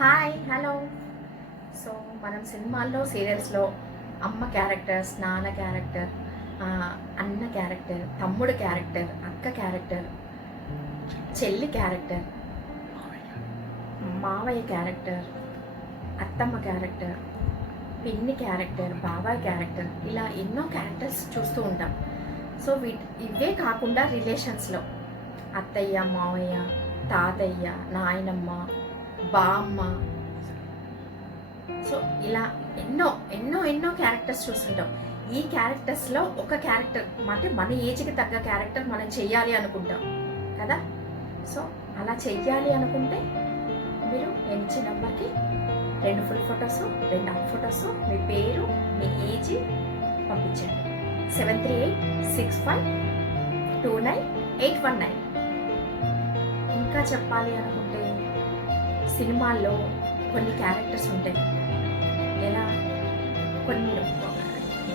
Hi hello. So మనం సినిమాల్లో సీరియల్స్లో అమ్మ క్యారెక్టర్స్, నాన్న క్యారెక్టర్, అన్న క్యారెక్టర్, తమ్ముడు క్యారెక్టర్, అక్క క్యారెక్టర్, చెల్లి క్యారెక్టర్, మావయ్య క్యారెక్టర్, అత్తమ్మ క్యారెక్టర్, పిన్ని క్యారెక్టర్, బాబాయ్ క్యారెక్టర్, ఇలా ఎన్నో క్యారెక్టర్స్ చూస్తూ ఉంటాం. సో ఇవే కాకుండా రిలేషన్స్లో అత్తయ్య, మావయ్య, తాతయ్య, నాయనమ్మ, బామ్మ, సో ఇలా ఎన్నో ఎన్నో ఎన్నో క్యారెక్టర్స్ చూస్తుంటాం. ఈ క్యారెక్టర్స్లో ఒక క్యారెక్టర్ అంటే మన ఏజ్కి తగ్గ క్యారెక్టర్ మనం చెయ్యాలి అనుకుంటాం కదా. సో అలా చెయ్యాలి అనుకుంటే మీరు ఇచ్చిన నెంబర్కి 2 ఫుల్ ఫొటోస్, 2 హాఫ్ ఫొటోస్, మీ పేరు, మీ ఏజ్ పంపించండి. 7386529819. ఇంకా చెప్పాలి అనుకుంటే సినిమాల్లో కొన్ని క్యారెక్టర్స్ ఉంటాయి. ఎలా కొన్ని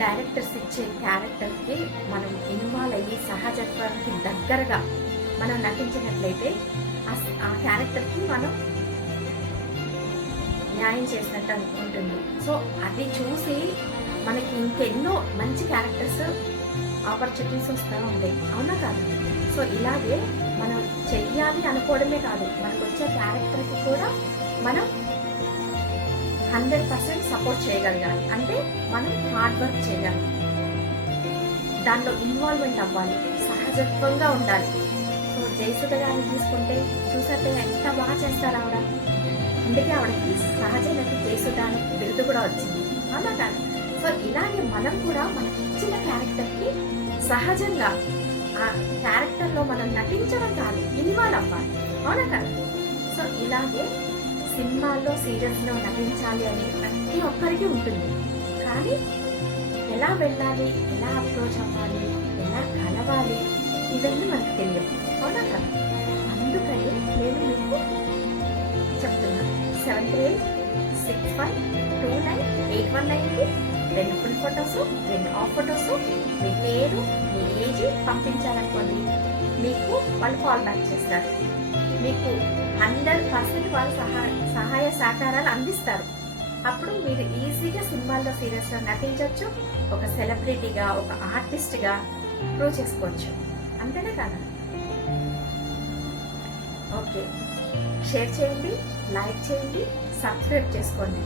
డైరెక్టర్స్ ఇచ్చే క్యారెక్టర్కి మనం ఇన్వాల్వ్ అయ్యి సహజత్వానికి దగ్గరగా మనం నటించినట్లయితే ఆ క్యారెక్టర్కి మనం న్యాయం చేసినట్టు ఉంటుంది. సో అది చూసి మనకి ఇంకెన్నో మంచి క్యారెక్టర్స్ ఆపర్చునిటీస్ వస్తూ ఉంటాయి, అవునా కాదు? సో ఇలాగే మనం చెయ్యాలి అనుకోవడమే కాదు, మనకు వచ్చే క్యారెక్టర్కి కూడా మనం 100% సపోర్ట్ చేయగలగాలి. అంటే మనం హార్డ్ వర్క్ చేయాలి, దానిలో ఇన్వాల్వ్మెంట్ అవ్వాలి, సహజత్వంగా ఉండాలి. సో జయసుధ గారిని తీసుకుంటే చూసాక ఎంత బాగా చేస్తారు ఆవిడ. అందుకే ఆవిడకి సహజ నటి జయసుధ అని బిరుదు కూడా వచ్చింది, అవునా కాదు? సో ఇలాగే మనం కూడా మనకి ఇచ్చిన క్యారెక్టర్కి సహజంగా ఆ క్యారెక్టర్లో మనం నటించడం కాదు, ఇన్వాల్వ్ అవ్వాలి, అవునా కాదు? సో ఇలాగే సినిమాల్లో, సీరియల్స్లో నటించాలి అని ప్రతి ఒక్కరికి ఉంటుంది. కానీ ఎలా వెళ్ళాలి, ఎలా అప్రోచ్ అవ్వాలి, ఎలా కలవాలి, ఇవన్నీ మనకు తెలియదు, అవునా కాదు? అందుకని నేను మీకు చెప్తున్నాను. 7386529819కి 2 ఫుల్ ఫొటోస్, 2 హాఫ్ ఫొటోస్, మీ పేరు, మీ ఏజ్ పంపించాలనుకోండి. మీకు వాళ్ళు కాల్ బ్యాక్ చేస్తారు. మీకు 100% వాళ్ళు సహాయ సహకారాలు అందిస్తారు. అప్పుడు మీరు ఈజీగా సినిమాల్లో, సీరియల్స్లో నటించవచ్చు, ఒక సెలబ్రిటీగా, ఒక ఆర్టిస్ట్గా ప్రూవ్ చేసుకోవచ్చు. అంతేనే కదా? ఓకే, షేర్ చేయండి, లైక్ చేయండి, సబ్స్క్రైబ్ చేసుకోండి.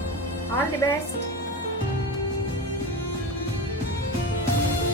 All the best.